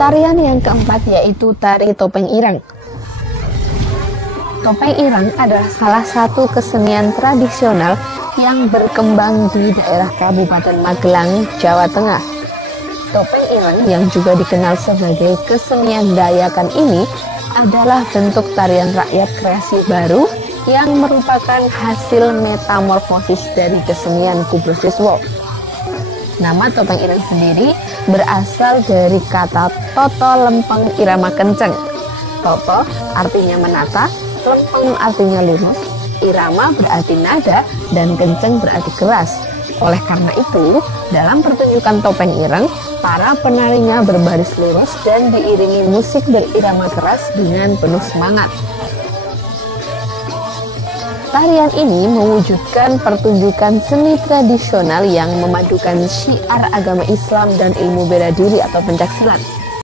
Tarian yang keempat yaitu tari topeng ireng. Topeng ireng adalah salah satu kesenian tradisional yang berkembang di daerah Kabupaten Magelang, Jawa Tengah. Topeng ireng yang juga dikenal sebagai kesenian Dayakan ini adalah bentuk tarian rakyat kreasi baru yang merupakan hasil metamorfosis dari kesenian Kubrosiswo. Nama topeng ireng sendiri berasal dari kata toto lempeng irama kenceng. Toto artinya menata, lempeng artinya lurus, irama berarti nada, dan kenceng berarti keras. Oleh karena itu, dalam pertunjukan topeng ireng, para penarinya berbaris lurus dan diiringi musik berirama keras dengan penuh semangat. Tarian ini mewujudkan pertunjukan seni tradisional yang memadukan syiar agama Islam dan ilmu bela diri atau pencaksilat.